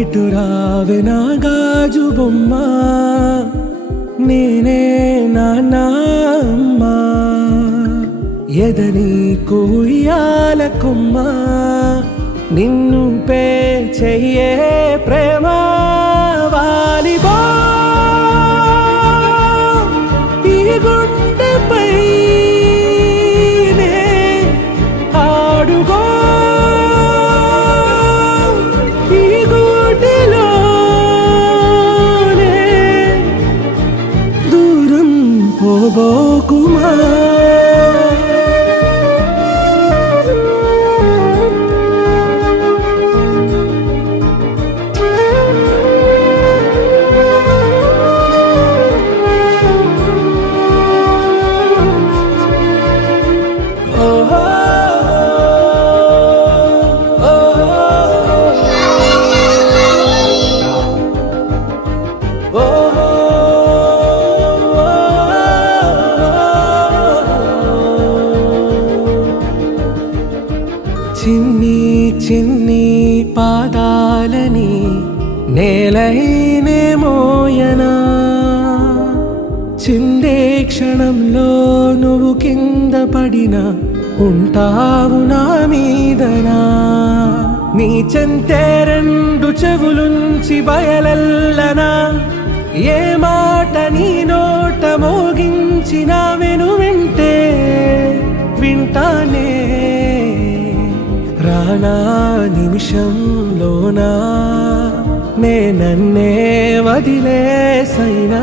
ఇటు రావే నా గాజు బొమ్మ, నేనే నాన్నమ్మ, ఎదని కుయ్యాల కొమ్మ, నిన్ను పే చెయ్యే ప్రేమ వాలిబో ఈ గుండెపై ఆడుగో ఈ గూటిలోనే దూరం పోబోకుమా. చిన్ని చిన్ని పాదాలని నేలైనే మోయనా, చిందే క్షణంలో నువ్వు కింద పడినా ఉంటావు నా మీదనా. నీ చెంతే రెండు చెవులుంచి బయలెల్లనా, ఏ మాట నీ నోట మోగించిన వెను వింటే వింటానే. రానా నిమిషంలోనా నే నన్నే వదిలేసైనా